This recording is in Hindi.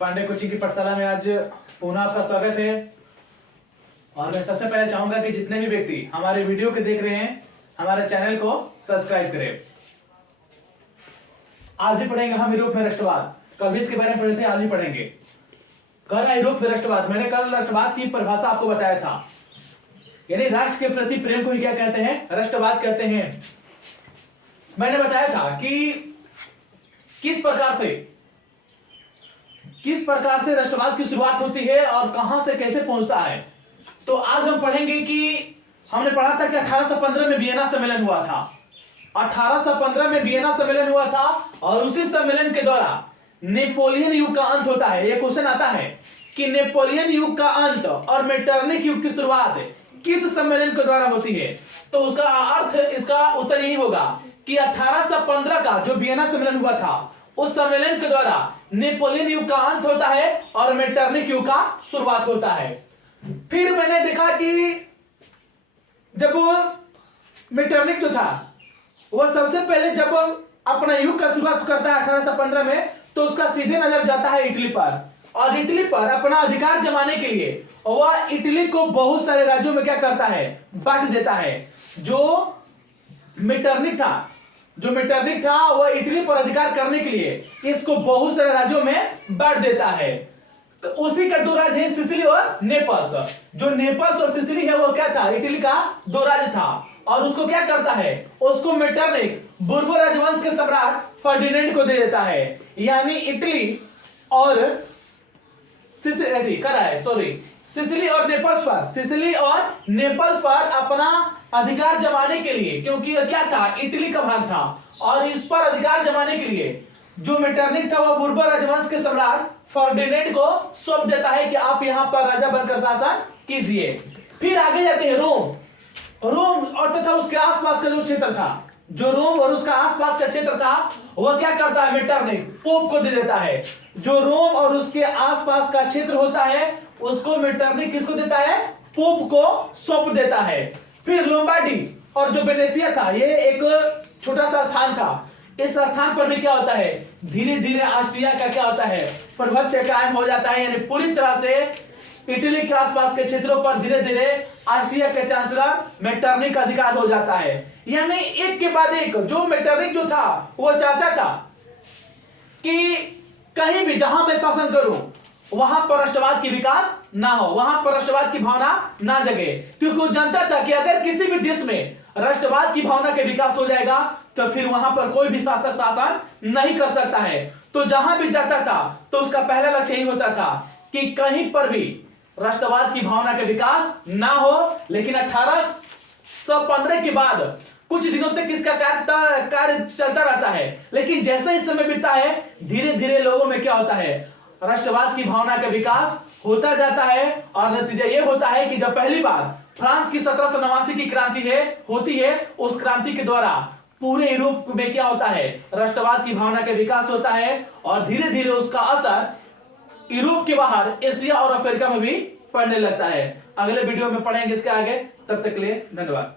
पांडे कोचिंग की पाठशाला में आज पुनः आपका स्वागत है। और मैं सबसे पहले चाहूंगा कि जितने भी व्यक्ति हमारे वीडियो के देख रहे हैं हमारे चैनल को सब्सक्राइब करें। आज भी पढ़ेंगे हम यूरोप में राष्ट्रवाद। कल भी इसके बारे में पढ़े थे, आज भी पढ़ेंगे। कल यूरोप में राष्ट्रवाद, मैंने कल राष्ट्रवाद की परिभाषा आपको बताया था, यानी राष्ट्र के प्रति प्रेम को ही क्या कहते हैं, राष्ट्रवाद कहते हैं। मैंने बताया था कि किस प्रकार से राष्ट्रवाद की शुरुआत होती है और कहां से कैसे पहुंचता है। तो आज हम पढ़ेंगे कि हमने पढ़ा था कि 1815 में वियना सम्मेलन हुआ था। 1815 में वियना सम्मेलन हुआ था और उसी सम्मेलन के द्वारा नेपोलियन युग का अंत होता है। यह क्वेश्चन आता है कि नेपोलियन युग का अंत और मेटरनिक युग की शुरुआत किस सम्मेलन के द्वारा होती है। तो उसका अर्थ, इसका उत्तर यही होगा कि 1815 का जो वियना सम्मेलन हुआ था उस सम्मेलन के द्वारा नेपोलियन युग का अंत होता है और मेटरनिक युग का शुरुआत होता है। फिर मैंने देखा कि जब वो मेटरनिक जो था वह सबसे पहले जब अपना युग का शुरुआत करता है 1815 में, तो उसका सीधे नजर जाता है इटली पर। और इटली पर अपना अधिकार जमाने के लिए वह इटली को बहुत सारे राज्यों में क्या करता है, बांट देता है। जो मेटरनिक था वह इटली पर अधिकार करने के लिए इसको बहुत सारे राज्यों में बांट देता है। तो उसी का दो राज्य है सिसिली और नेपल्स। जो नेपल्स और सिसिली है वो क्या था, इटली का दो राज्य था। और उसको क्या करता है, उसको मेटरनिक बुर्बो राजवंश के सम्राट फर्डिनेंड को दे देता है। यानी इटली और सिसिली और नेपल्स पर अपना अधिकार जमाने के लिए, क्योंकि यह क्या था, इटली का भाग था, और इस पर अधिकार जमाने के लिए जो मेटरनिक था वह बुर्बो राजवंश के सम्राट फर्डिनेंड को सौंप देता है कि आप यहां पर राजा बनकर शासन कीजिए। फिर आगे जाते हैं रोम और तथा उसके आसपास का जो क्षेत्र था, जो रोम और उसका आसपास का क्षेत्र था वह क्या करता है, मेटरनिक पोप को दे देता है। जो रोम और उसके आसपास का क्षेत्र होता है उसको मेटरनिक किसको देता है, पोप को सौंप देता है। फिर लोम्बार्डी और जो वेनेशिया था, ये एक छोटा सा स्थान था। इस स्थान पर भी क्या होता है, धीरे धीरे ऑस्ट्रिया का क्या होता है, प्रभुत्व कायम हो जाता है। यानी पूरी तरह से इटली के आसपास के क्षेत्रों पर धीरे धीरे ऑस्ट्रिया के चांसलर मेटरनिक का अधिकार हो जाता है। यानी एक के बाद एक जो मेटरनिक जो था वो चाहता था कि कहीं भी जहां मैं शासन करूं वहां पर राष्ट्रवाद की विकास ना हो, वहां पर राष्ट्रवाद की भावना ना जगे। क्योंकि वो जानता था कि अगर किसी भी देश में राष्ट्रवाद की भावना के विकास हो जाएगा तो फिर वहां पर कोई भी शासक शासन नहीं कर सकता है। तो जहां भी जाता था तो उसका पहला लक्ष्य यही होता था कि कहीं पर भी राष्ट्रवाद की भावना का विकास ना हो। लेकिन 1815 के बाद कुछ दिनों तक इसका कार्य चलता रहता है। लेकिन जैसे ही समय बीतता है धीरे धीरे लोगों में क्या होता है, राष्ट्रवाद की भावना का विकास होता जाता है। और नतीजा यह होता है कि जब पहली बार फ्रांस की 1789 की क्रांति होती है, उस क्रांति के द्वारा पूरे यूरोप में क्या होता है, राष्ट्रवाद की भावना का विकास होता है। और धीरे धीरे उसका असर यूरोप के बाहर एशिया और अफ्रीका में भी पड़ने लगता है। अगले वीडियो में पढ़ेंगे इसके आगे। तब तक के लिए धन्यवाद।